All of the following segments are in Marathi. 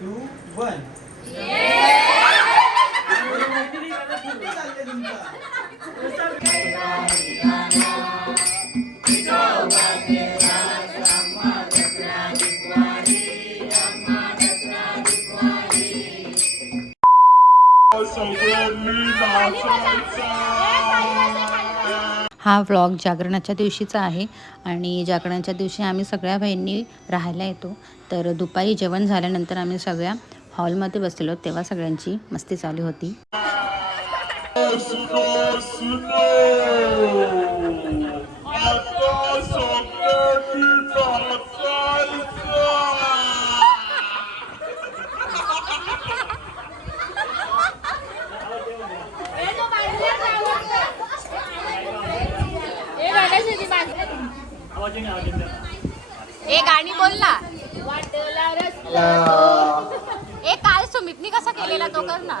टू वन चाललंय हा व्लॉग जागरणाच्या दिवशीचा आहे. आणि जागरणाच्या दिवशी आम्ही सगळ्या बहिणी राहायला येतो. तर दुपारी जेवण झाल्यानंतर आम्ही सगळ्या हॉलमध्ये बसलेलो. तेव्हा सगळ्यांची मस्ती चालू होती. ए गाणी बोल ना. ए काल सुमितनी कसा केलेला तो कर ना.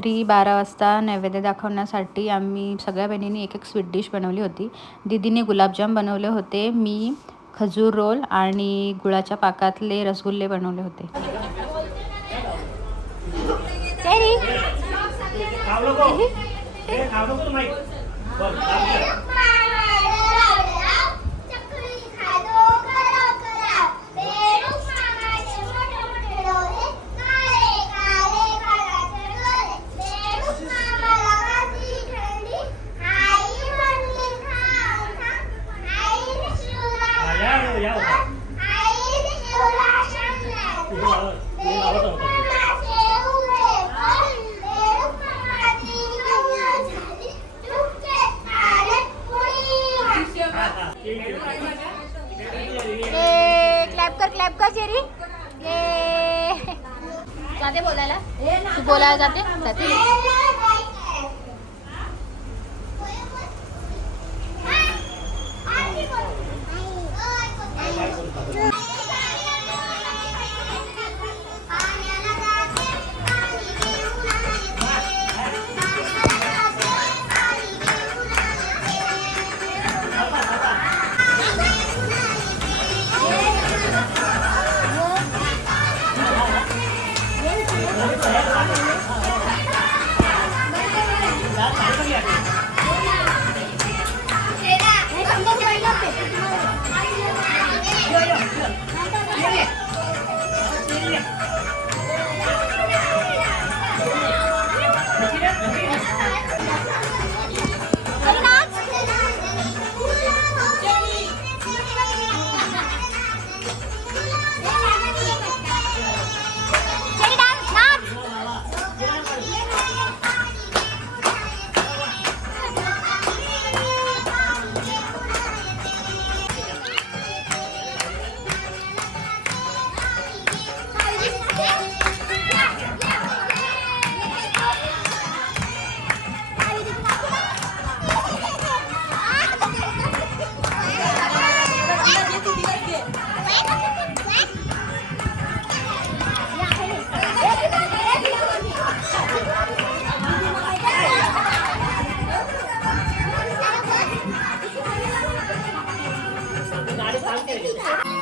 रात्री बारा वाजता नैवेद्य दाखवण्यासाठी आम्ही सगळ्या बहिणींनी एक एक स्वीट डिश बनवली होती. दीदीने गुलाबजाम बनवले होते मी खजूर रोल आणि गुळाच्या पाकातले रसगुल्ले बनवले होते. ये क्लॅप कर क्लॅप कर चेरी ये जाते बोलायला? तू बोलायला जाते? जाते. हे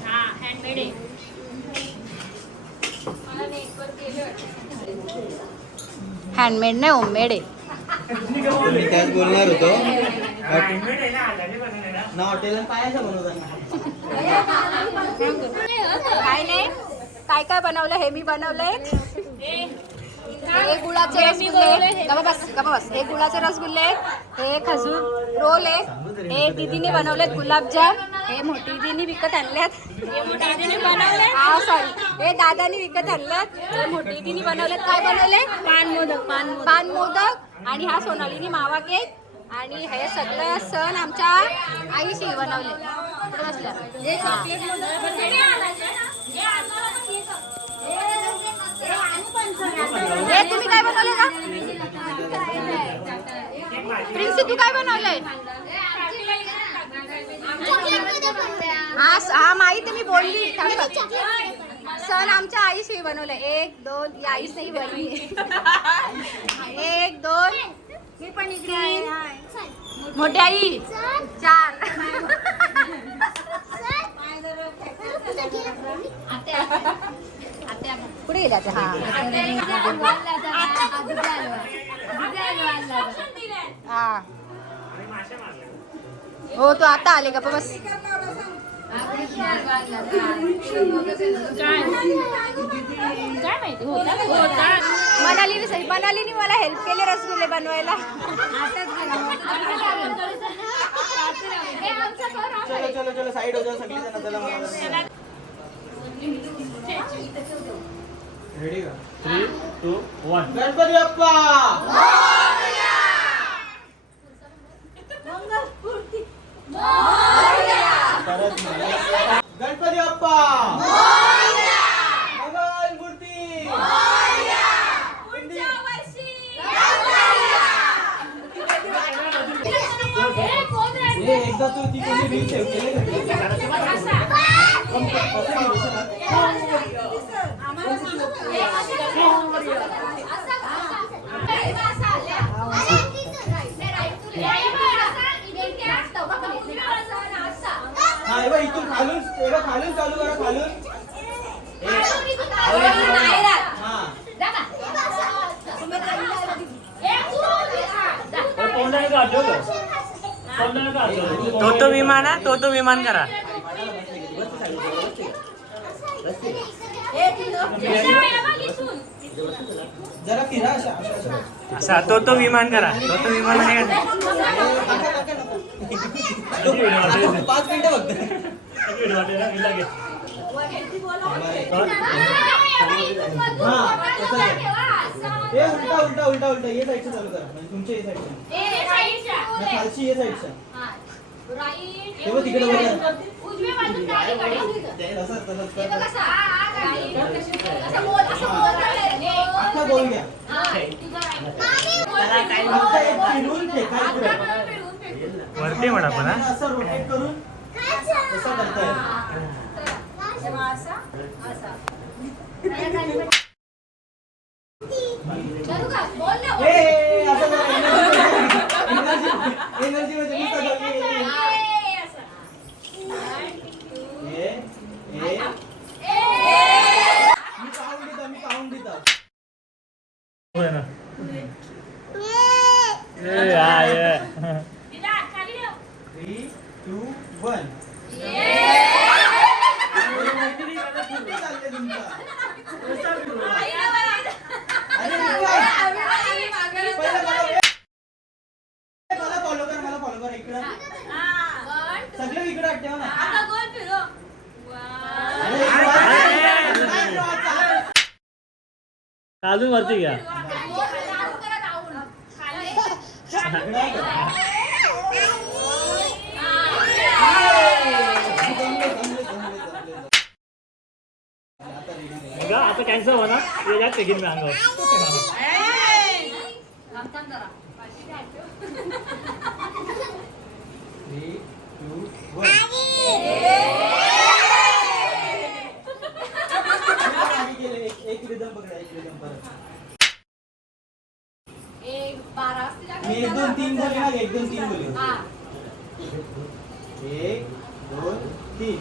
हा हँडमेड आहे हँडमेड नाही होममेड आहे मी त्याच बोलणार होतो हँडमेड आहे ना हाताने बनवलेला. ना हॉटेल पायाचं बनवतात काय नाही? काय काय बनवलं? हे मी बनवलंय. हे गुळाचे रसगुल्ले गप्पा बस गप्पा बस. हे गुळाचे रसगुल्ले हे खजूर रोल आहे हे दीदीने बनवलेत गुलाबजाम. हे मोठी दीदीने विकत आणल्यात हे हा सॉरी हे दादानी विकत आणल्यात हे मोठी दीदीने बनवलेत काय बनवले? पान मोदक पान पान मोदक. आणि हा सोनालीनी मावा केक. आणि हे सगळं सण आमच्या आईशी बनवले. बसल्या. हे तुम्ही काय बनवले का? प्रिन्सी तू काय बनवलंय? हा हा माहिती मी बोलली. सण आमच्या आईशी बनवलं एक दोन ही आईच नाही बहिणी एक दोन मी पण मोठी आई. चार. गेले आता हा हा हो. तो आता आले का? बस मनाली सही मनालीने मला हेल्प केले रसगुल्ले बनवायला. चलो चलो. चलो साईड हो जाओ सगळी जण चला. रेडी का? Three two one Ganpati Bappa. Ganpati हे एकदा तू ती कोणी रील सेव्ह केली का? हा हे बघ, इथून खालून खालून चालू करा खालून. तो तो विमान हा तो तो विमान करा. जरा फिरा अशा असा तो तो विमान करा. तो तो विमान नाही. पाच मिनिटं फक्त उलटा उलटा उलटा उलटा. ये साईडचं चालू करा. म्हणजे तुमच्या ये साईडच्या नाही, खालची ये साईडच्या हे बघ गोल फक्त एक फिरून फेकाय पुढे वरती म्हणा पण हा. असं रोटेट करून तसं करता येईल ए, ए, असं करा. एनर्जी नुसतं दोघी गेली. ए, ए. मी काउंट देतो मी काउंट देतो होय ना. ए, हा, ये. थ्री टू वन मला फॉलो कर मला फॉलो कर इकडं सगळे इकडे ठेवा ना अरे, इकडं वाच. अजून वरती घ्या बघा, आता कॅन्सर होणार त्याच्यात ते घेईन मी अंगावर थ्री टू वन एक दोन तीन बोलले ना एक दोन तीन बोलले हा एक दोन तीन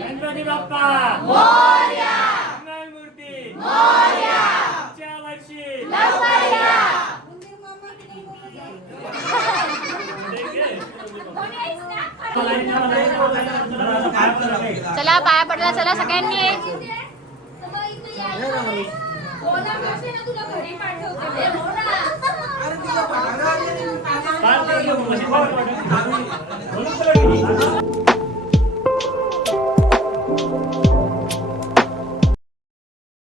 गणपती बाप्पा वर्षी चला पाया पडला चला सगळ्यांनी पाच